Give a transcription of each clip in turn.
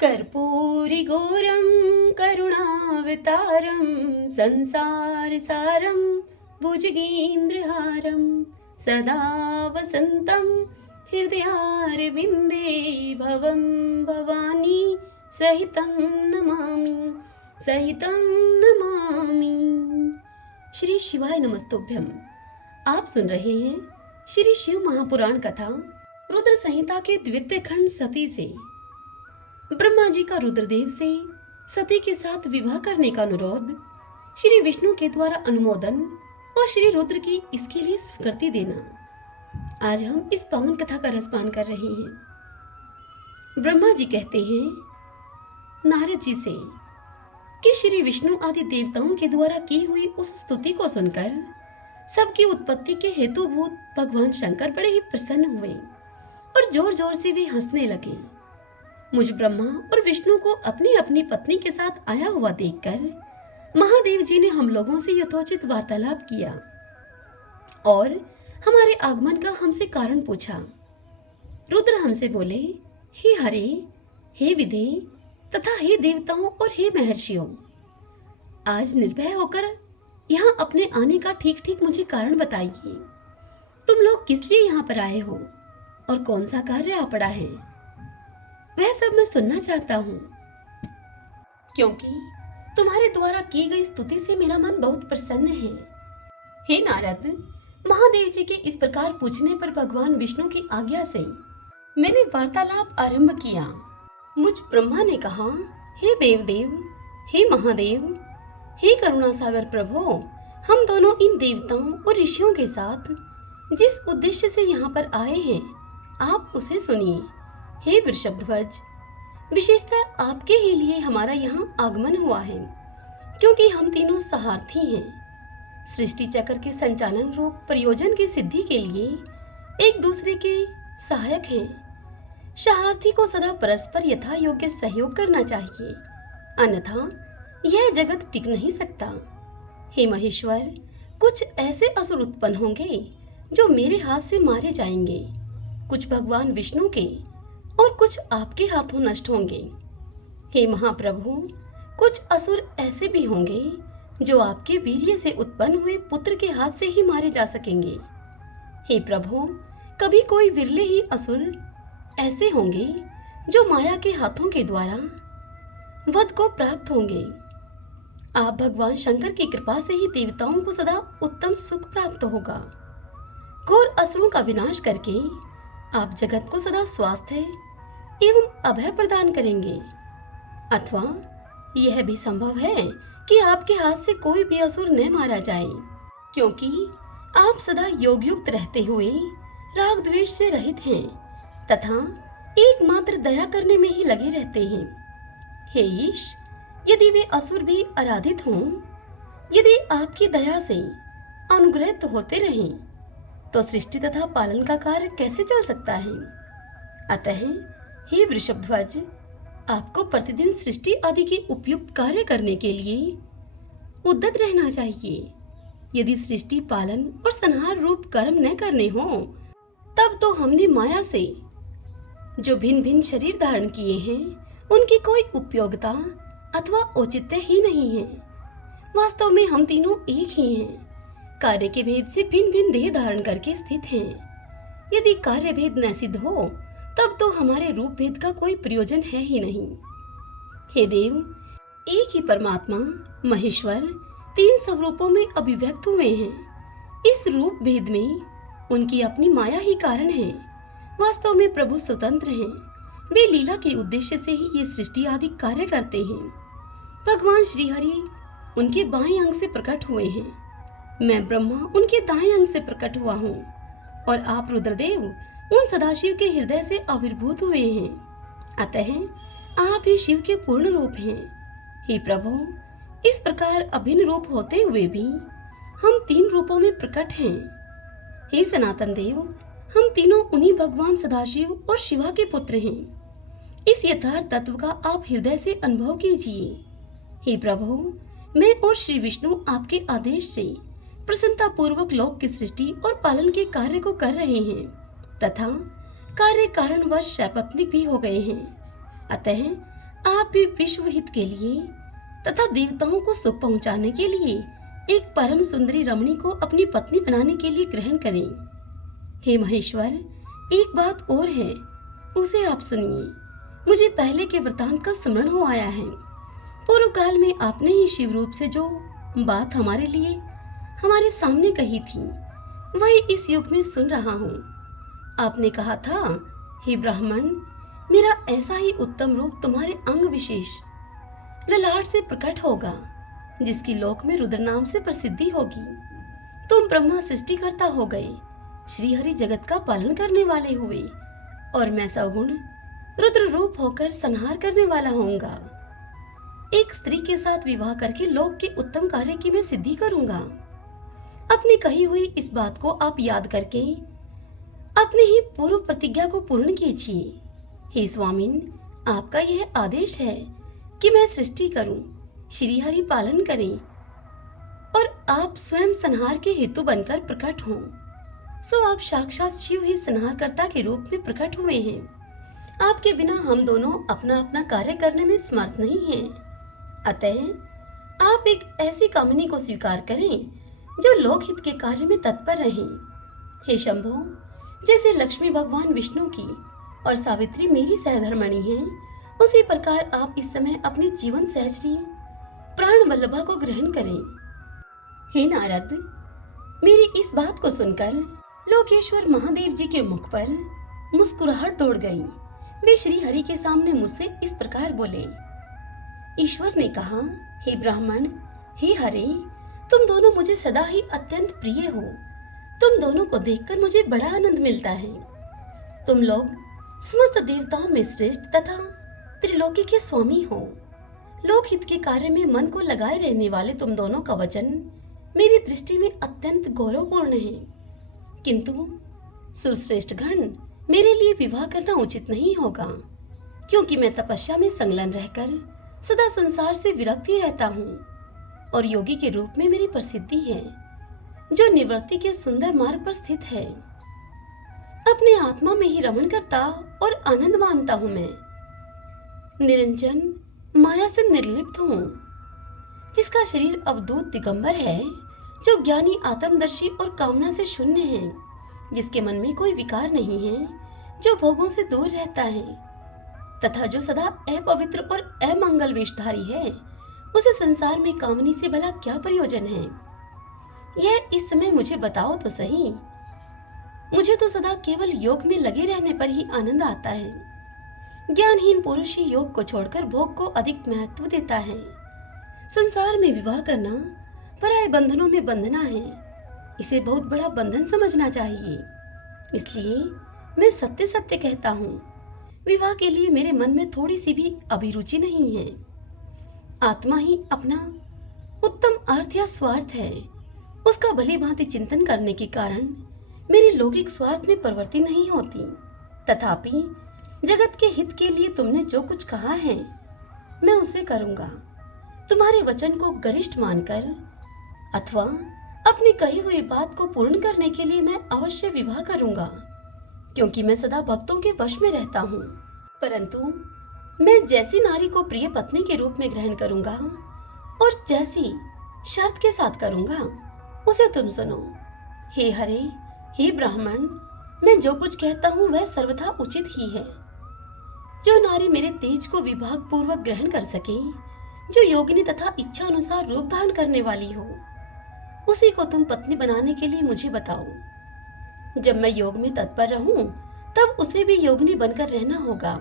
कर्पूरिगौरं करुणावतारं संसारसारं भुजगेन्द्रहारं सदा वसन्तं हृदयारविन्दे भवं भवानी सहितं नमामि। श्री शिवाय नमस्तुभ्यम। आप सुन रहे हैं श्री शिव महापुराण कथा रुद्र संहिता के द्वितीय खंड सती से। ब्रह्मा जी का रुद्रदेव से सती के साथ विवाह करने का अनुरोध, श्री विष्णु के द्वारा अनुमोदन और श्री रुद्र की इसके लिए स्वीकृति देना। आज हम इस पावन कथा का रसपान कर रहे हैं। ब्रह्मा जी कहते हैं नारद जी से कि श्री विष्णु आदि देवताओं के द्वारा की हुई उस स्तुति को सुनकर सबकी उत्पत्ति के हेतुभूत भगवान शंकर बड़े ही प्रसन्न हुए और जोर जोर से वे हंसने लगे। मुझ ब्रह्मा और विष्णु को अपनी अपनी पत्नी के साथ आया हुआ देखकर महादेव जी ने हम लोगों से यथोचित वार्तालाप किया और हमारे आगमन का हमसे कारण पूछा। रुद्र हमसे बोले, हे हरे, हे विधे तथा हे देवताओं और हे महर्षियों, आज निर्भय होकर यहाँ अपने आने का ठीक ठीक मुझे कारण बताइए। तुम लोग किस लिए यहाँ पर आए हो और कौन सा कार्य आ पड़ा है, वह सब मैं सुनना चाहता हूँ, क्योंकि तुम्हारे द्वारा की गई स्तुति से मेरा मन बहुत प्रसन्न है। हे नारद, महादेव जी के इस प्रकार पूछने पर भगवान विष्णु की आज्ञा से मैंने वार्तालाप आरंभ किया। मुझ ब्रह्मा ने कहा, हे देवदेव, हे महादेव, हे करुणा सागर प्रभु, हम दोनों इन देवताओं और ऋषियों के साथ जिस उद्देश्य से यहाँ पर आए हैं आप उसे सुनिए। हे वृषभध्वज, विशेषतः आपके ही लिए हमारा यहाँ आगमन हुआ है, क्योंकि हम तीनों सहार्थी हैं। सृष्टि चक्र के संचालन रूप प्रयोजन की सिद्धि के लिए एक दूसरे के सहायक हैं। सहार्थी को सदा परस्पर यथा योग्य सहयोग करना चाहिए, अन्यथा यह जगत टिक नहीं सकता। हे महेश्वर, कुछ ऐसे असुर उत्पन्न होंगे जो मेरे हाथ से मारे जाएंगे, कुछ भगवान विष्णु के और कुछ आपके हाथों नष्ट होंगे। हे महाप्रभु, कुछ असुर ऐसे भी होंगे जो आपके वीर्य से उत्पन्न हुए पुत्र के हाथ से ही मारे जा सकेंगे। हे प्रभु, कभी कोई विरले ही असुर ऐसे होंगे जो माया के हाथों के द्वारा वध को प्राप्त होंगे। आप भगवान शंकर की कृपा से ही देवताओं को सदा उत्तम सुख प्राप्त होगा। घोर असुरों का विनाश करके आप जगत को सदा स्वास्थ्य एवं अभय प्रदान करेंगे। अथवा यह भी संभव है कि आपके हाथ से कोई भी असुर न मारा जाए, क्योंकि आप सदा योगयुक्त रहते हुए राग द्वेष से रहित हैं तथा एकमात्र दया करने में ही लगे रहते हैं। हे ईश, यदि वे असुर भी आराधित हों, यदि आपकी दया से अनुग्रहित होते रहें, तो सृष्टि तथा पालन का कार्य कैसे चल सकता है। अतः हे वृषभध्वज, आपको प्रतिदिन सृष्टि आदि के उपयुक्त कार्य करने के लिए उद्यत रहना चाहिए। यदि सृष्टि पालन और संहार रूप कर्म न करने हो, तब तो हमने माया से जो भिन्न भिन्न शरीर धारण किए हैं उनकी कोई उपयोगिता अथवा औचित्य ही नहीं है। वास्तव में हम तीनों एक ही हैं, कार्य के भेद से भिन्न भिन्न देह धारण करके स्थित हैं। यदि कार्य भेद न सिद्ध हो, तब तो हमारे रूप भेद का कोई प्रयोजन है ही नहीं। हे देव, एक ही परमात्मा महेश्वर तीन स्वरूपों में अभिव्यक्त हुए हैं। इस रूप भेद में उनकी अपनी माया ही कारण है। वास्तव में प्रभु स्वतंत्र हैं, वे लीला के उद्देश्य से ही ये सृष्टि आदि कार्य करते हैं। भगवान श्री हरि उनके बाएं अंग से प्रकट हुए हैं, मैं ब्रह्मा उनके दाएं अंग से प्रकट हुआ हूँ और आप रुद्रदेव उन सदाशिव के हृदय से आविर्भूत हुए हैं। अतः आप ही शिव के पूर्ण रूप हैं। हे प्रभु, इस प्रकार अभिन्न रूप होते हुए भी हम तीन रूपों में प्रकट हैं। हे सनातन देव, हम तीनों उन्हीं भगवान सदाशिव और शिवा के पुत्र हैं। इस यथार्थ तत्व का आप हृदय से अनुभव कीजिए। हे प्रभु, मैं और श्री विष्णु आपके आदेश से प्रसन्नता पूर्वक लोक की सृष्टि और पालन के कार्य को कर रहे हैं तथा कार्य कारणवश शैपत्निक भी हो गए हैं। अतः आप भी विश्व हित के लिए तथा देवताओं को सुख पहुंचाने के लिए एक परम सुंदरी रमणी को अपनी पत्नी बनाने के लिए ग्रहण करें। हे महेश्वर, एक बात और है, उसे आप सुनिए। मुझे पहले के वृतांत का स्मरण हो आया है। पूर्व काल में आपने ही शिव रूप से जो बात हमारे सामने कही थी, वही इस युग में सुन रहा हूँ। आपने कहा था, हे ब्राह्मण, मेरा ऐसा ही उत्तम रूप तुम्हारे अंग विशेष ललाट से प्रकट होगा, जिसकी लोक में रुद्र नाम से प्रसिद्धि होगी। तुम ब्रह्मा सृष्टिकर्ता हो गए, श्री हरि जगत का पालन करने वाले हुए, और मैं सवगुण रुद्र रूप होकर संहार करने वाला होऊंगा। एक स्त्री के साथ विवाह करके लोक के उत्तम कार्य की मैं सिद्धि करूंगा। अपनी कही हुई इस बात को आप याद करके अपने ही पूर्व प्रतिज्ञा को पूर्ण कीजिए। हे स्वामिन, आपका यह आदेश है कि मैं सृष्टि करूं, श्री हरि पालन करें, और आप स्वयं संहार के हेतु बनकर प्रकट हों। सो आप साक्षात शिव ही संहारकर्ता के रूप में प्रकट हुए हैं। आपके बिना हम दोनों अपना अपना कार्य करने में समर्थ नहीं हैं। अतः आप एक ऐसी कामिनी को स्वीकार करें जो लोकहित के कार्य में तत्पर रहें। हे शंभो, जैसे लक्ष्मी भगवान विष्णु की और सावित्री मेरी सहधर्मणी हैं, उसी प्रकार आप इस समय अपनी जीवन सहचरी प्राण वल्लभा को ग्रहण करें। हे नारद, मेरी इस बात को सुनकर लोकेश्वर महादेव जी के मुख पर मुस्कुराहट दौड़ गई। वे श्री हरि के सामने मुझसे इस प्रकार बोले। ईश्वर ने कहा, हे ब्राह्मण, हे हरे, तुम दोनों मुझे सदा ही अत्यंत प्रिय हो। तुम दोनों को देखकर मुझे बड़ा आनंद मिलता है। तुम लोग समस्त देवताओं में श्रेष्ठ तथा त्रिलोकी के स्वामी हो। लोकहित के कार्य में मन को लगाए रहने वाले तुम दोनों का वचन मेरी दृष्टि में अत्यंत गौरवपूर्ण है। किंतु सुरश्रेष्ठ गण, मेरे लिए विवाह करना उचित नहीं होगा, क्योंकि मैं तपस्या में संलग्न रहकर सदा संसार से विरक्त ही रहता हूँ, और योगी के रूप में मेरी प्रसिद्धि है, जो निवृत्ति के सुंदर मार्ग पर स्थित है। अपने आत्मा में ही रमण करता और आनंद मानता हूँ मैं। निरंजन माया से निर्लिप्त हूँ, जिसका शरीर अवधूत दिगंबर है, जो ज्ञानी आत्मदर्शी और कामना से शून्य है, जिसके मन में कोई विकार नहीं है, जो भोगों से दूर रहता है, तथा जो सदा अपवित्र और अमंगल वेशधारी है, उसे संसार में कामनी से भला क्या प्रयोजन है? यह इस समय मुझे बताओ तो सही। मुझे तो सदा केवल योग में लगे रहने पर ही आनंद आता है। ज्ञानहीन पुरुष ही योग को छोड़कर भोग को अधिक महत्व देता है। संसार में विवाह करना पराये बंधनों में बंधना है। इसे बहुत बड़ा बंधन समझना चाहिए। इसलिए मैं सत्य सत्य कहता हूँ, विवाह के लिए मेरे मन में थोड़ी सी भी अभिरुचि नहीं है। आत्मा ही अपना उत्तम अर्थ या स्वार्थ है। उसका भली भांति चिंतन करने के कारण मेरी लौकिक स्वार्थ में प्रवृत्ति नहीं होती। तथापि जगत के हित के लिए तुमने जो कुछ कहा है, मैं उसे करूंगा। तुम्हारे वचन को गरिष्ठ मानकर अथवा अपनी कही हुई बात को पूर्ण करने के लिए मैं अवश्य विवाह करूंगा, क्योंकि मैं सदा भक्तों के वश में रहता हूँ। परंतु मैं जैसी नारी को प्रिय पत्नी के रूप में ग्रहण करूंगा और जैसी शर्त के साथ करूंगा, उसे तुम सुनो। हे हरे, हे ब्राह्मण, मैं जो कुछ कहता हूँ वह सर्वथा उचित ही है। जो नारी मेरे तेज को विभाग पूर्वक ग्रहण कर सके, जो योगिनी तथा इच्छा अनुसार रूप धारण करने वाली हो, उसी को तुम पत्नी बनाने के लिए मुझे बताओ। जब मैं योग में तत्पर रहूं, तब उसे भी योगिनी बनकर रहना होगा,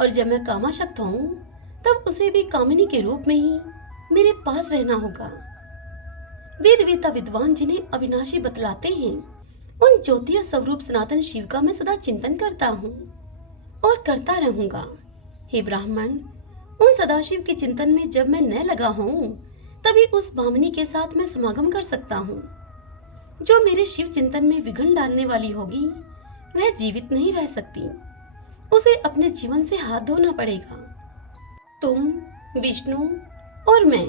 और जब मैं कामाशक्त हूं, तब उसे भी कामिनी के रूप में ही मेरे पास रहना होगा। वेद वेता विद्वान जिन्हें अविनाशी बतलाते हैं, उन ज्योतिया स्वरूप सनातन शिव का मैं सदा चिंतन करता हूँ और करता रहूंगा। हे ब्राह्मण, उन सदाशिव के चिंतन में जब मैं न लगा हूँ, तभी उस भामिनी के साथ मैं समागम कर सकता हूँ। जो मेरे शिव चिंतन में विघ्न डालने वाली होगी, वह जीवित नहीं रह सकती। उसे अपने जीवन से हाथ धोना पड़ेगा। तुम, विष्णु और मैं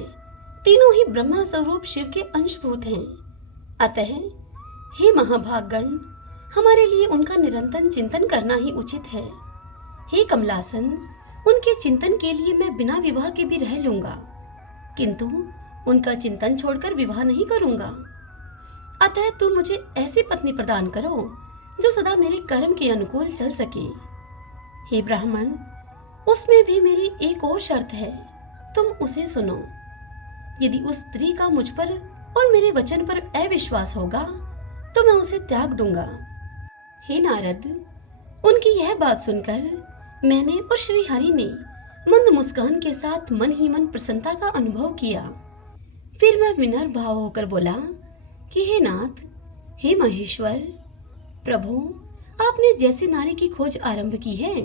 तीनों ही ब्रह्मा स्वरूप शिव के अंशभूत हैं। अतः हे महाभागगण, हमारे लिए उनका निरंतर चिंतन करना ही उचित है। हे कमलासन, उनके चिंतन के लिए मैं बिना विवाह के भी रह लूंगा, किंतु उनका चिंतन छोड़कर विवाह नहीं करूंगा। अतः तुम मुझे ऐसी पत्नी प्रदान करो जो सदा मेरे कर्म के अनुकूल चल सके। हे ब्राह्मण, उसमें भी मेरी एक और शर्त है, तुम उसे सुनो। यदि उस स्त्री का मुझ पर और मेरे वचन पर अविश्वास होगा तो मैं उसे त्याग दूंगा। हे नारद, उनकी यह बात सुनकर मैंने और श्री हरि ने मंद मुस्कान के साथ मन ही मन प्रसन्नता का अनुभव किया। फिर मैं विनम्र भाव होकर बोला कि हे नाथ, हे महेश्वर, प्रभु, आपने जैसी नारी की खोज आरंभ की है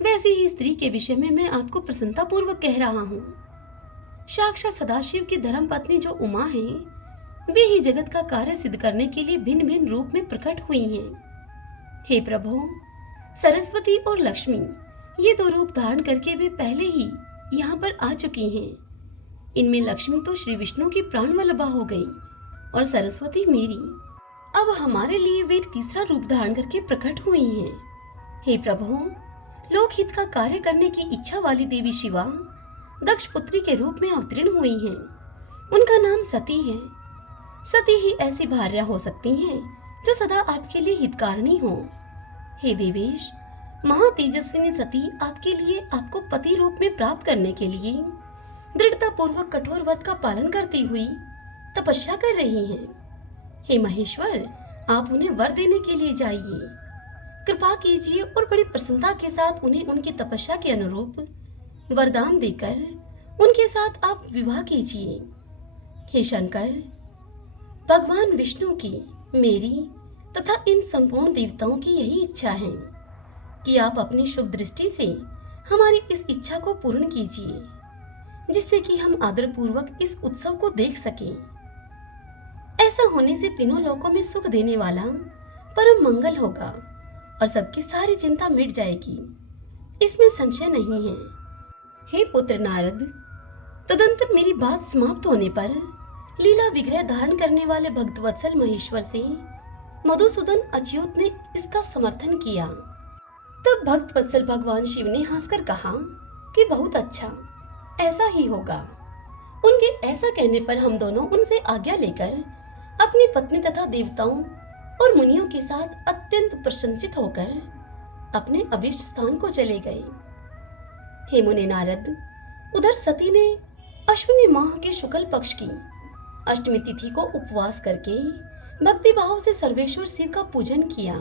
वैसी ही स्त्री के विषय में मैं आपको प्रसन्नता पूर्वक कह रहा हूँ। साक्षात सदाशिव की धर्म पत्नी जो उमा है, वे ही जगत का कार्य सिद्ध करने के लिए भिन्न भिन्न रूप में प्रकट हुई हैं। हे प्रभु, सरस्वती और लक्ष्मी ये दो रूप धारण करके वे पहले ही यहाँ पर आ चुकी हैं। इनमें लक्ष्मी तो श्री विष्णु की प्राण वल्लभा हो गई और सरस्वती मेरी। अब हमारे लिए वे तीसरा रूप धारण करके प्रकट हुई हैं। हे प्रभु, लोकहित का कार्य करने की इच्छा वाली देवी शिवा दक्ष पुत्री के रूप में अवतीर्ण हुई हैं। उनका नाम सती है। सती ही ऐसी भार्या हो सकती हैं जो सदा आपके लिए हितकारिणी हो। हे देवेश, महातेजस्विनी सती आपके लिए आपको पति रूप में प्राप्त करने के लिए दृढ़ता पूर्वक कठोर व्रत का पालन करती हुई तपस्या कर रही हैं। हे महेश्वर, आप उन्हें वर देने के लिए जाइए, कृपा कीजिए और बड़ी प्रसन्नता के साथ उन्हें उनकी तपस्या के अनुरूप वरदान देकर उनके साथ आप विवाह कीजिए। हे शंकर, भगवान विष्णु की, मेरी तथा इन संपूर्ण देवताओं की यही इच्छा है कि आप अपनी शुभ दृष्टि से हमारी इस इच्छा को पूर्ण कीजिए, जिससे कि हम आदरपूर्वक इस उत्सव को देख सकें। ऐसा होने से तीनों लोकों में सुख देने वाला परम मंगल होगा और सबकी सारी चिंता मिट जाएगी, इसमें संशय नहीं है। हे पुत्र नारद, तदंतर मेरी बात समाप्त होने पर लीला विग्रह धारण करने वाले भक्तवत्सल महेश्वर से मधुसूदन अच्युत ने इसका समर्थन किया। तब भक्तवत्सल भगवान शिव ने हंसकर कहा कि बहुत अच्छा, ऐसा ही होगा। उनके ऐसा कहने पर हम दोनों उनसे आज्ञा लेकर अपनी पत्नी तथा देवताओं और मुनियों के साथ अत्यंत प्रसन्नचित होकर अपने अभिष्ट स्थान को चले गए। हे मुनि नारद, उधर सती ने अश्विनी माह के शुक्ल पक्ष की अष्टमी तिथि को उपवास करके भक्ति भाव से सर्वेश्वर शिव का पूजन किया।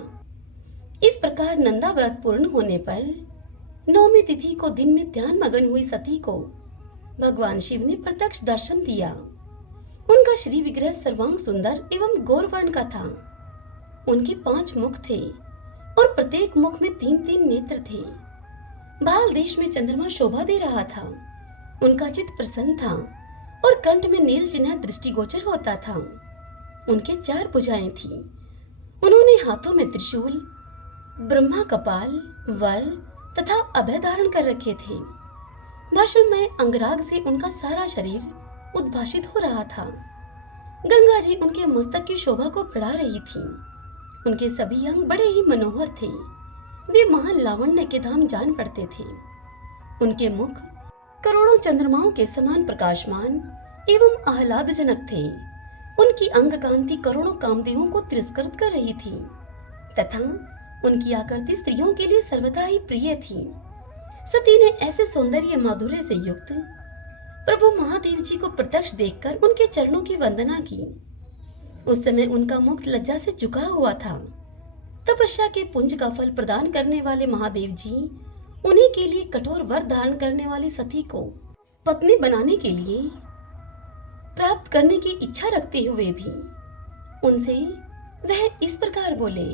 इस प्रकार नंदा व्रत पूर्ण होने पर नौमी तिथि को दिन में ध्यान मगन हुई सती को भगवान शिव ने प्रत्यक्ष दर्शन दिया। उनका श्री विग्रह सर्वांग सुंदर एवं गौरवर्ण का था। उनके 5 मुख थे और प्रत्येक मुख में 3-3 नेत्र थे। बाल देश में चंद्रमा शोभा दे रहा था। उनका चित्त प्रसन्न था और कंठ में नील चिन्ह दृष्टिगोचर होता था। उनके 4 भुजाएं थी। उन्होंने हाथों में त्रिशूल, ब्रह्मा कपाल, वर तथा अभय धारण कर रखे थे। भाषण में अंगराग से उनका सारा शरीर उद्भाषित हो रहा था। गंगा जी उनके मस्तक की शोभा को बढ़ा रही थी। उनके सभी अंग बड़े ही मनोहर थे। वे महान लावण्य के धाम जान पड़ते थे। उनके मुख करोड़ों चंद्रमाओं के समान प्रकाशमान एवं आह्लादजनक थे। उनकी अंग कांति करोड़ों कामदेवों को तिरस्कृत कर रही थी तथा उनकी आकृति स्त्रियों के लिए सर्वथा ही प्रिय थी। सती ने ऐसे सौंदर्य माधुर्य से युक्त प्रभु महादेव जी को प्रत्यक्ष देखकर उनके चरणों की वंदना की। उस समय उनका मुख लज्जा से झुका हुआ था। तपस्या के पुंज का फल प्रदान करने वाले महादेव जी उन्हीं के लिए कठोर व्रत धारण करने वाली सती को पत्नी बनाने के लिए प्राप्त करने की इच्छा रखते हुए भी उनसे वह इस प्रकार बोले।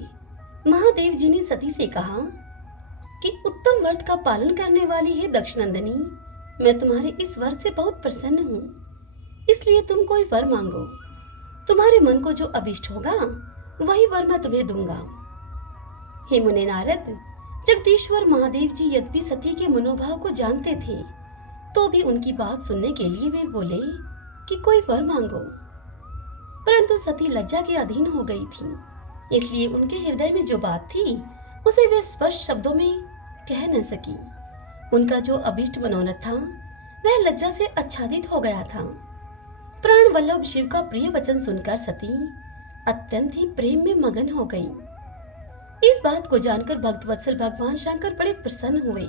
महादेव जी ने सती से कहा कि उत्तम व्रत का पालन करने वाली है दक्षनंदिनी, मैं तुम्हारे इस व्रत से बहुत प्रसन्न हूँ, इसलिए तुम कोई वर मांगो। तुम्हारे मन को जो अभिष्ट होगा वही वर मैं तुम्हें दूंगा। हे मुनि नारद, जगदीश्वर महादेव जी यद्यपि सती के मनोभाव को जानते थे तो भी उनकी बात सुनने के लिए वे बोले कि कोई वर मांगो, परंतु सती लज्जा के अधीन हो गई थी, इसलिए उनके हृदय में जो बात थी उसे वे स्पष्ट शब्दों में कह न सकी। उनका जो अभिष्ट मनोरथ था वह लज्जा से आच्छादित हो गया था। प्राण वल्लभ शिव का प्रिय वचन सुनकर सती अत्यंत ही प्रेम में मगन हो गई। इस बात को जानकर भक्तवत्सल भगवान शंकर बड़े प्रसन्न हुए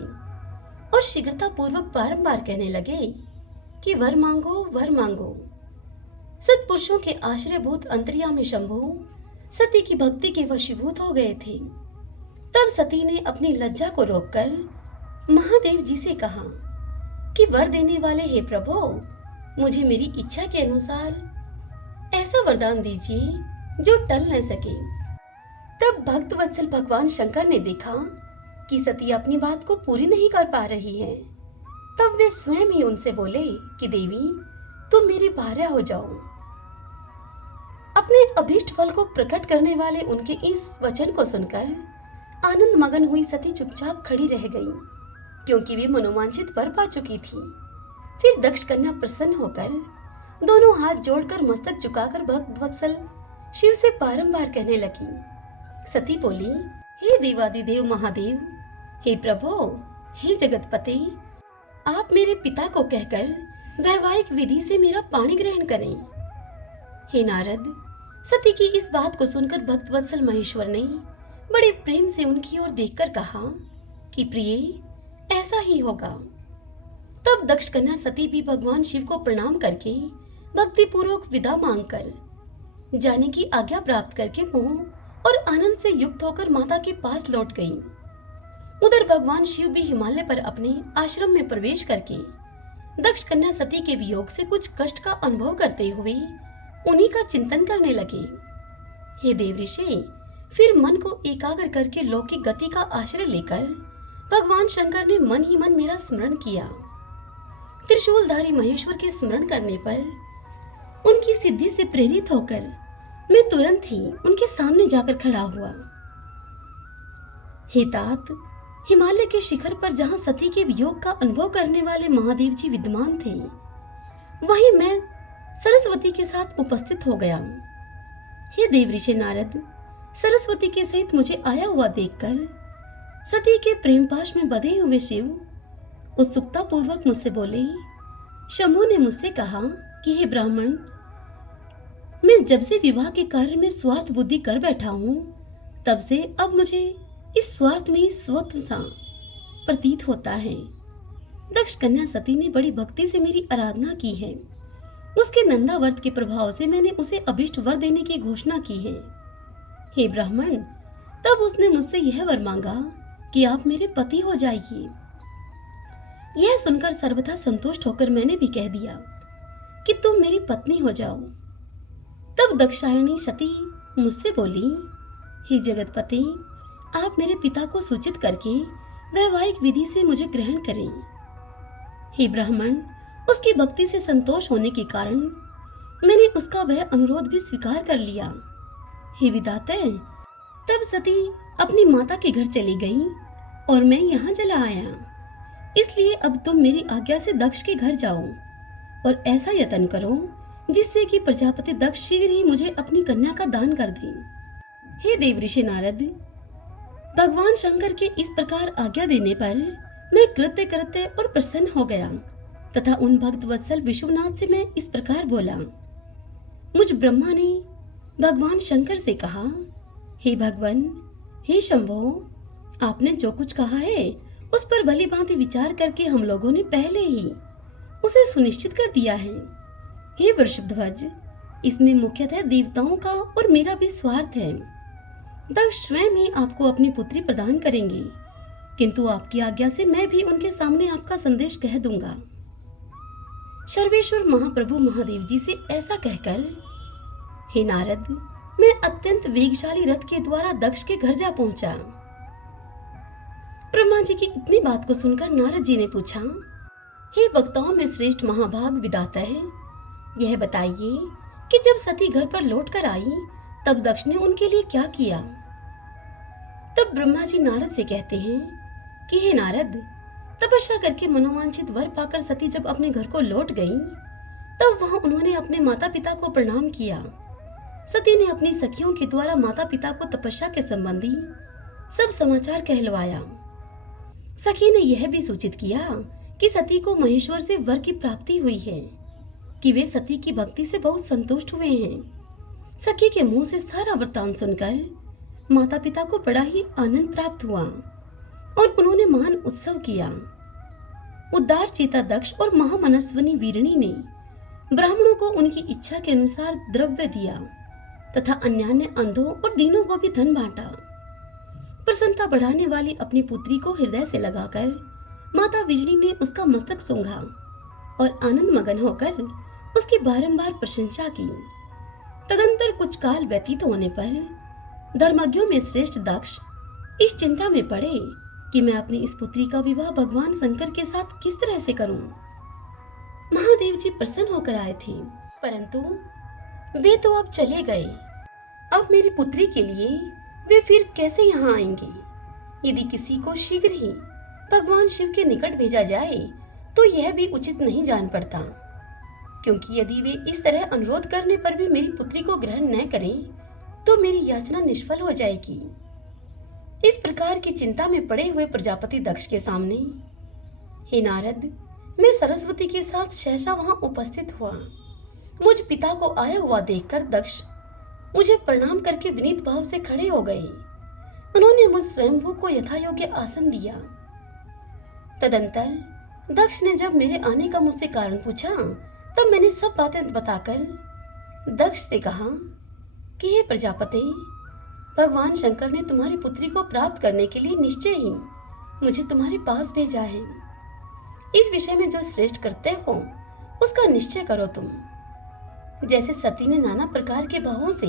और शीघ्रता पूर्वक बारंबार कहने लगे कि वर मांगो, वर मांगो। सत्पुरुषों के आश्रयभूत अंतर्यामी शंभु सती की भक्ति के वशीभूत हो गए थे। तब सती ने अपनी लज्जा को रोककर महादेव जी से कहा कि वर देने वाले हे प्रभु, मुझे मेरी इच्छा के अनुसार ऐसा वरदान दीजिए जो टल न सके। तब भक्तवत्सल भगवान शंकर ने देखा कि सती अपनी बात को पूरी नहीं कर पा रही है। तब वे स्वयं ही उनसे बोले कि देवी, तुम मेरी भार्या हो जाओ। अपने अभीष्ट फल को प्रकट करने वाले उनके इस वचन को सुनकर आनंद मगन हुई सती चुपचाप खड़ी रह गई, क्योंकि वे मनोवांछित वर पा चुकी थी। फिर दक्ष कन्या प्रसन्न होकर दोनों हाथ जोड़कर मस्तक झुकाकर भक्तवत्सल शिव से बारंबार कहने लगी। सती बोली, हे देवादिदेव महादेव, हे प्रभु, हे जगतपते, आप मेरे पिता को कहकर वैवाहिक विधि से मेरा पाणी ग्रहण करें। हे नारद, सती की इस बात को सुनकर भक्तवत्सल महेश्वर ने बड़े प्रेम से उनकी ओर देखकर कहा कि प्रिय, ऐसा ही होगा। तब दक्ष कन्या सती भी भगवान शिव को प्रणाम करके भक्ति पूर्वक विदा मांगकर जाने की आज्ञा प्राप्त करके मोह और आनंद से युक्त होकर माता के पास लौट गई। उधर भगवान शिव भी हिमालय पर अपने आश्रम में प्रवेश करके दक्ष कन्या सती के वियोग से कुछ कष्ट का अनुभव करते हुए उन्हीं का चिंतन करने लगे। हे देवऋषि, फिर मन को एकाग्र करके लौकिक गति का आश्रय लेकर भगवान शंकर ने मन ही मन मेरा स्मरण किया। त्रिशूलधारी महेश्वर के स्मरण करने पर उनकी सिद्धि से प्रेरित होकर मैं तुरंत ही उनके सामने जाकर खड़ा हुआ। हे तात, हिमालय के शिखर पर जहां सती के वियोग का अनुभव करने वाले महादेव जी विद्यमान थे, वहीं मैं सरस्वती के साथ उपस्थित हो गया। हे देवऋषि नारद, सरस्वती के सहित मुझे आया हुआ देखकर सती के प्रेम पाश में बंधे हुए शिव उत्सुकता पूर्वक मुझसे बोले। शंभु ने मुझसे कहा कि हे ब्राह्मण, मैं जब से विवाह के कार्य में स्वार्थ बुद्धि कर बैठा हूं, तब से अब मुझे इस स्वार्थ में ही स्वत्व सा प्रतीत होता है। दक्ष कन्या सती ने बड़ी भक्ति से मेरी आराधना की है। उसके नंदावर्त के प्रभाव से मैंने उसे अभिष्ट वर देने की घोषणा की है। हे ब्राह्मण, तब उसने मुझसे यह वर मांगा कि आप मेरे पति हो जाइए। यह सुनकर सर्वथा संतुष्ट होकर मैंने भी कह दिया कि तुम मेरी पत्नी हो जाओ। तब दक्षायणी सती मुझसे बोली, हे जगतपते, आप मेरे पिता को सूचित करके वैवाहिक विधि से मुझे ग्रहण करें। हे ब्राह्मण, उसकी भक्ति से संतोष होने के कारण मैंने उसका वह अनुरोध भी स्वीकार कर लिया। हे विधाते, तब सती अपनी माता के घर चली गई और मैं यहाँ चला आया। इसलिए अब तुम मेरी आज्ञा से दक्ष के घर जाओ और ऐसा यत्न करो जिससे कि प्रजापति दक्ष शीघ्र ही मुझे अपनी कन्या का दान कर दे। हे देवऋषि नारद, भगवान शंकर के इस प्रकार आज्ञा देने पर मैं कृत्य कृत्य और प्रसन्न हो गया तथा उन भक्त वत्सल विश्वनाथ से मैं इस प्रकार बोला। मुझ ब्रह्मा ने भगवान शंकर से कहा, हे भगवान, हे शंभो, आपने जो कुछ कहा है उस पर भली भांति विचार करके हम लोगों ने पहले ही उसे सुनिश्चित कर दिया है। हे वृषभध्वज, इसमें मुख्यतः देवताओं का और मेरा भी स्वार्थ है। दक्ष स्वयं ही आपको अपनी पुत्री प्रदान करेंगे, किंतु आपकी आज्ञा से मैं भी उनके सामने आपका संदेश कह दूंगा। सर्वेश्वर महाप्रभु महादेव जी से ऐसा कहकर, हे नारद, मैं अत्यंत वेगशाली रथ के द्वारा दक्ष के घर जा पहुंचा। ब्रह्मा जी की इतनी बात को सुनकर नारद जी ने पूछा, हे वक्ताओं में श्रेष्ठ महाभाग विधाता है, यह बताइए कि जब सती घर पर लौट कर आई तब दक्ष ने उनके लिए क्या किया। तब ब्रह्मा जी नारद से कहते हैं कि हे नारद, तपस्या करके मनोवांछित वर पाकर सती जब अपने घर को लौट गई तब वहां उन्होंने अपने माता पिता को प्रणाम किया। सती ने अपनी सखियों के द्वारा माता पिता को तपस्या के संबंधी सब समाचार कहलवाया। सखी ने यह भी सूचित किया कि सती को महेश्वर से वर की प्राप्ति हुई है, कि वे सती की भक्ति से बहुत संतुष्ट हुए हैं। सखी के मुंह से सारा वृत्तांत सुनकर माता पिता को बड़ा ही आनंद प्राप्त हुआ और उन्होंने महान उत्सव किया। उदार चेता दक्ष और महामनस्विनी वीरणी ने ब्राह्मणों को उनकी इच्छा के अनुसार द्रव्य दिया तथा अन्यान्य अंधों और दीनों को भी धन बांटा। प्रसन्नता बढ़ाने वाली अपनी पुत्री को हृदय से लगाकर माता वीरणी ने उसका मस्तक सूंघा और आनंद मगन होकर उसकी बारंबार प्रशंसा की। तदंतर कुछ काल व्यतीत होने पर धर्मज्ञों में श्रेष्ठ दक्ष इस चिंता में पड़े कि मैं अपनी इस पुत्री का विवाह भगवान शंकर के साथ किस तरह से करूं। महादेव जी प्रसन्न होकर आए थे, परंतु वे तो अब चले गए। अब मेरी पुत्री के लिए वे फिर कैसे यहाँ आएंगे? यदि किसी को शीघ्र ही भगवान शिव के निकट भेजा जाए तो यह भी उचित नहीं जान पड़ता, क्योंकि यदि वे इस तरह अनुरोध करने पर भी मेरी पुत्री को ग्रहण न करें तो मेरी याचना निष्फल हो जाएगी। इस प्रकार की चिंता में पड़े हुए प्रजापति दक्ष के सामने, हे नारद, मैं सरस्वती के साथ सहसा वहां उपस्थित हुआ। मुझ पिता को आया हुआ देखकर दक्ष मुझे प्रणाम करके विनीत भाव से खड़े हो गए। उन्होंने मुझ स्वयंभू को यथा योग्य आसन दिया। तदंतर दक्ष ने जब मेरे आने का मुझसे कारण पूछा तब मैंने सब बातें बताकर दक्ष से कहा कि हे प्रजापति, भगवान शंकर ने तुम्हारी पुत्री को प्राप्त करने के लिए निश्चय ही मुझे तुम्हारे पास भेजा है। इस विषय में जो श्रेष्ठ करते हो उसका निश्चय करो तुम। जैसे सती ने नाना प्रकार के भावों से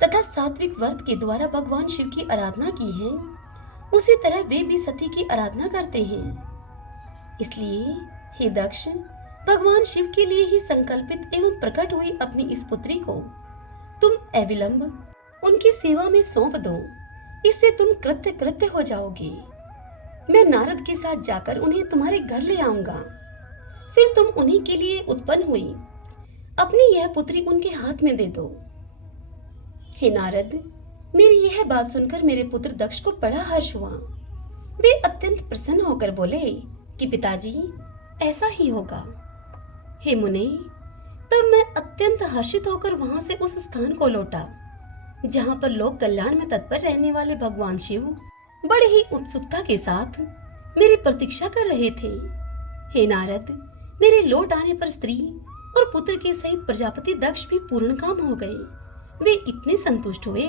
तथा सात्विक व्रत के द्वारा भगवान शिव की आराधना की है, उसी तरह वे भी सती की आराधना करते हैं। इसलिए हे दक्ष, भगवान शिव के लिए ही संकल्पित एवं प्रकट हुई अपनी इस पुत्री को तुम अविलंब उनकी सेवा में सौंप दो। इससे तुम कृत्य कृत्य हो जाओगे। मैं नारद के साथ जाकर उन्हें तुम्हारे घर ले आऊंगा। फिर तुम उन्हीं के लिए उत्पन्न हुई अपनी यह पुत्री उनके हाथ में दे दो। हे नारद, मेरी यह बात सुनकर मेरे पुत्र दक्ष को बड़ा हर्ष हुआ। वे अत्यंत प्रसन्न होकर बोले कि पिताजी, ऐसा ही होगा। हे मुने, तब मैं अत्यंत हर्षित होकर वहां से उस स्थान को लौटा जहां पर लोक कल्याण में तत्पर रहने वाले भगवान शिव बड़े ही उत्सुकता के साथ मेरी प्रतीक्षा कर रहे थे। हे नारद, मेरे लौट आने पर स्त्री और पुत्र के सहित प्रजापति दक्ष भी पूर्ण काम हो गए। वे इतने संतुष्ट हुए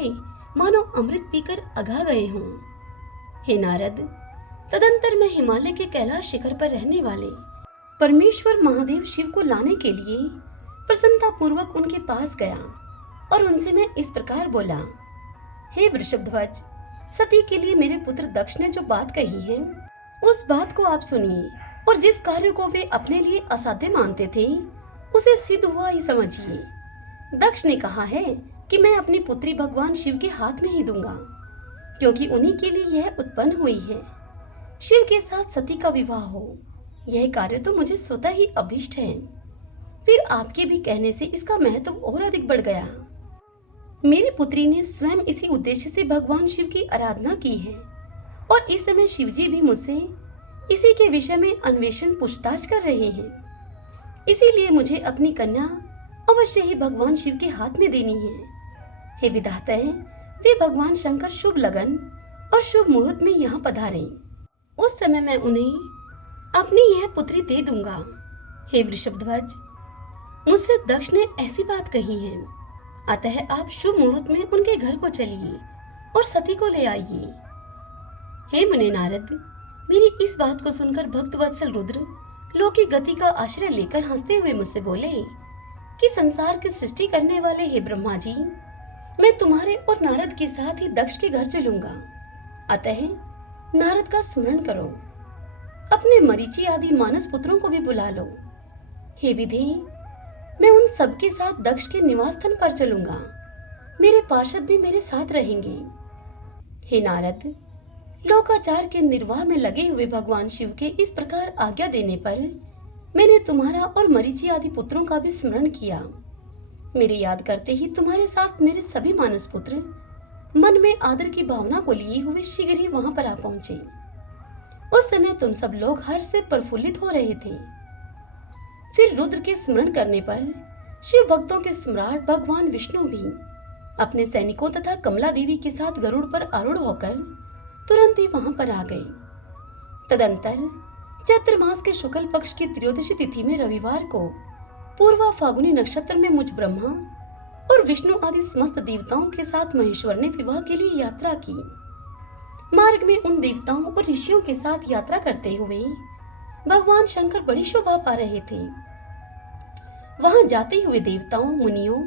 मानो अमृत पीकर अघा गए हों। हे नारद, तदंतर मैं हिमालय के कैलाश शिखर पर रहने वाले परमेश्वर महादेव शिव को लाने के लिए प्रसन्नता पूर्वक उनके पास गया और उनसे मैं इस प्रकार बोला, हे वृषभध्वज, सती के लिए मेरे पुत्र दक्ष ने जो बात कही है उस बात को आप सुनिए और जिस कार्य को वे अपने लिए असाध्य मानते थे उसे सिद्ध हुआ ही समझिए। दक्ष ने कहा है कि मैं अपनी पुत्री भगवान शिव के हाथ में ही दूंगा, क्योंकि उन्हीं के लिए यह उत्पन्न हुई है। शिव के साथ सती का विवाह हो, यह कार्य तो मुझे स्वतः ही अभीष्ट है। फिर आपके भी कहने से इसका महत्व और अधिक बढ़ गया। मेरी पुत्री ने स्वयं इसी उद्देश्य से भगवान शिव की आराधना की है और इस समय शिवजी भी मुझसे इसी के विषय में अन्वेषण पूछताछ कर रहे हैं। इसीलिए मुझे अपनी कन्या अवश्य ही भगवान शिव के हाथ में देनी है। हे विधाता, वे भगवान शंकर शुभ लगन और शुभ मुहूर्त में यहाँ पधारे, उस समय मैं उन्हें अपनी यह पुत्री दे दूंगा। हे वृषभध्वज, मुझसे दक्ष ने ऐसी बात कही है, अतः आप शुभ मुहूर्त में उनके घर को चलिए और सती को ले आइए। हे मुने नारद, मेरी इस बात को सुनकर भक्त वत्सल रुद्र लौकिक गति का आश्रय लेकर हंसते हुए मुझसे बोले कि संसार की सृष्टि करने वाले हे ब्रह्मा जी, मैं तुम्हारे और नारद के साथ ही दक्ष के घर चलूंगा। अतः नारद का स्मरण करो, अपने मरीचि आदि मानस पुत्रों को भी बुला लो। हे विधि, मैं उन सबके साथ दक्ष के निवास स्थान पर चलूंगा। मेरे पार्षद भी मेरे साथ रहेंगे। हे नारद, लोकाचार के निर्वाह में लगे हुए भगवान शिव के इस प्रकार आज्ञा देने पर मैंने तुम्हारा और मरीचि आदि पुत्रों का भी स्मरण किया। मेरे याद करते ही तुम्हारे साथ मेरे सभी मानस पुत्र मन में आदर की भावना को लिए हुए शीघ्र ही वहां पर आ पहुंचे। उस उस समय तुम सब लोग हर्ष से प्रफुल्लित हो रहे थे। फिर रुद्र के स्मरण करने पर शिव भक्तों के सम्राट भगवान विष्णु भी अपने सैनिकों तथा कमला देवी के साथ गरुड़ पर आरूढ़ होकर तुरंत ही वहां पर आ गए। तदंतर चैत्र मास के शुक्ल पक्ष की त्रयोदशी तिथि में रविवार को पूर्वा फागुनी नक्षत्र में मुझ ब्रह्मा और विष्णु आदि समस्त देवताओं के साथ महेश्वर ने विवाह के लिए यात्रा की। मार्ग में उन देवताओं और ऋषियों के साथ यात्रा करते हुए भगवान शंकर बड़ी शोभा पा रहे थे। वहां जाते हुए देवताओं, मुनियों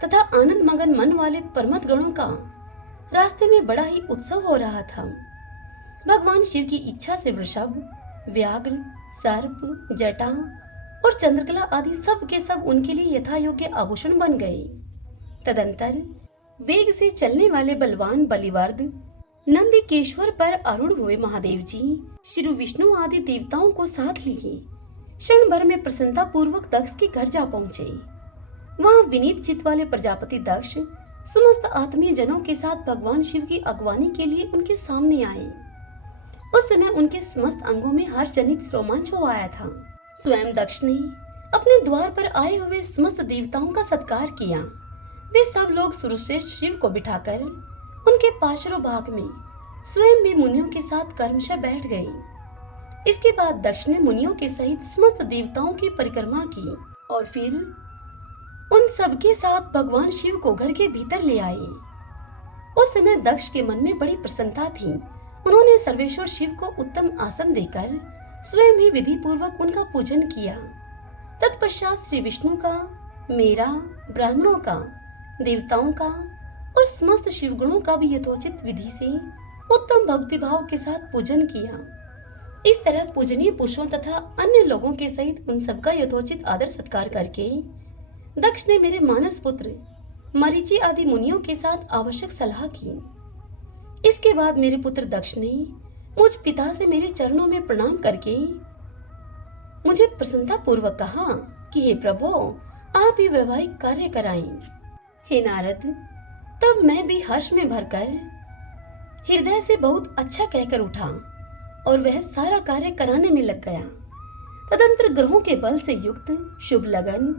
तथा आनंद मगन मन वाले परमत गणों का रास्ते में बड़ा ही उत्सव हो रहा था। भगवान शिव की इच्छा से वृषभ, व्याघ्र, सर्प, जटा और चंद्रकला आदि सब के सब उनके लिए यथा योग्य आभूषण बन गए। तदंतर वेग से चलने वाले बलवान बलिवर्द नंदिकेश्वर पर आरूढ़ हुए महादेव जी श्री विष्णु आदि देवताओं को साथ लिए क्षण भर में प्रसन्नता पूर्वक दक्ष के घर जा पहुंचे। वहां विनीत चित्त वाले प्रजापति दक्ष समस्त आत्मीय जनों के साथ भगवान शिव की अगवानी के लिए उनके सामने आए। उस समय उनके समस्त अंगों में हर्ष जनित रोमांच हो आया था। स्वयं दक्ष ने अपने द्वार पर आए हुए समस्त देवताओं का सत्कार किया। वे सब लोग सर्वश्रेष्ठ शिव को बिठाकर उनके पार्श्व भाग में स्वयं भी मुनियों के साथ कर्मशः बैठ गए। इसके बाद दक्ष ने मुनियों के सहित समस्त देवताओं की परिक्रमा की और फिर उन सबके साथ भगवान शिव को घर के भीतर ले आए। उस समय दक्ष के मन में बड़ी प्रसन्नता थी। उन्होंने सर्वेश्वर शिव को उत्तम आसन देकर स्वयं ही विधि पूर्वक उनका पूजन किया। तत्पश्चात श्री विष्णु का, मेरा, ब्राह्मणों का, देवताओं का और समस्त शिवगुणों का भी यथोचित विधि से उत्तम भक्ति भाव के साथ पूजन किया। इस तरह पूजनीय पुरुषों तथा अन्य लोगों के सहित उन सबका यथोचित आदर सत्कार करके दक्ष ने मेरे मानस पुत्र मरीचि आदि मुनियों के साथ आवश्यक सलाह की। इसके बाद मेरे पुत्र दक्ष ने मुझ पिता से मेरे चरणों में प्रणाम करके मुझे प्रसन्नता पूर्वक कहा कि हे प्रभु, आप ही वैवाहिक कार्य कराएं। हे नारद, तब मैं भी हर्ष में भरकर हृदय से बहुत अच्छा कहकर उठा और वह सारा कार्य कराने में लग गया। तदंतर ग्रहों के बल से युक्त शुभ लगन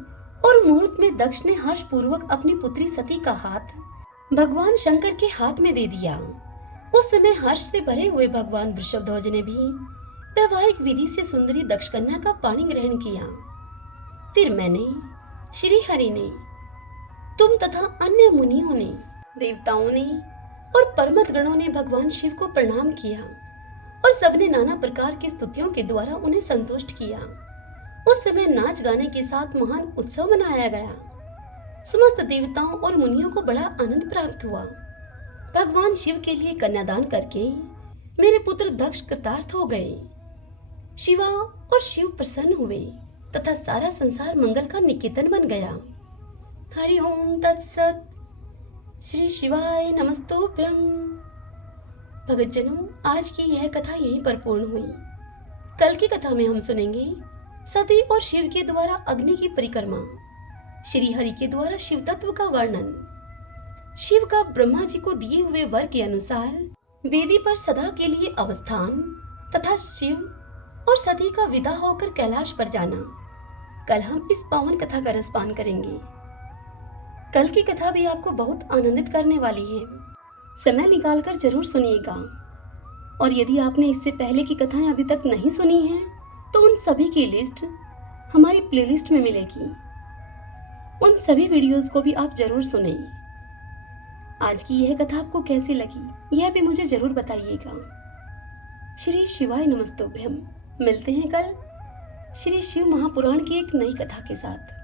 और मुहूर्त में दक्ष ने हर्ष पूर्वक अपनी पुत्री सती का हाथ भगवान शंकर के हाथ में दे दिया। उस समय हर्ष से भरे हुए भगवान वृषभध्वज ने भी वैवाहिक विधि से सुंदरी दक्ष कन्या का पाणी ग्रहण किया। फिर मैंने, श्री हरि ने, तुम तथा अन्य मुनियों ने, देवताओं ने और परमत गणों ने भगवान शिव को प्रणाम किया और सबने नाना प्रकार की स्तुतियों के द्वारा उन्हें संतुष्ट किया। उस समय नाच गाने के साथ महान उत्सव मनाया गया। समस्त देवताओं और मुनियों को बड़ा आनंद प्राप्त हुआ। भगवान शिव के लिए कन्यादान करके मेरे पुत्र दक्ष कृतार्थ हो गए। शिवा और शिव प्रसन्न हुए तथा सारा संसार मंगल का निकेतन बन गया। हरि ओम तत्सत। श्री शिवाय नमस्तुभ्यं। भगतजनों, आज की यह कथा यहीं पर पूर्ण हुई। कल की कथा में हम सुनेंगे सती और शिव के द्वारा अग्नि की परिक्रमा, श्री हरि के द्वारा शिव तत्व का वर्णन, शिव का ब्रह्मा जी को दिए हुए वर के अनुसार वेदी पर सदा के लिए अवस्थान तथा शिव और सती का विदा होकर कैलाश पर जाना। कल हम इस पावन कथा का रसपान करेंगे। कल की कथा भी आपको बहुत आनंदित करने वाली है। समय निकालकर जरूर सुनिएगा। और यदि आपने इससे पहले की कथाएं अभी तक नहीं सुनी हैं, तो उन सभी की लिस्ट हमारी प्लेलिस्ट में मिलेगी। उन सभी वीडियोस को भी आप जरूर सुनें। आज की यह कथा आपको कैसी लगी, यह भी मुझे जरूर बताइएगा। श्री शिवाय नमस्तुभ्यम। मिलते हैं कल श्री शिव महापुराण की एक नई कथा के साथ।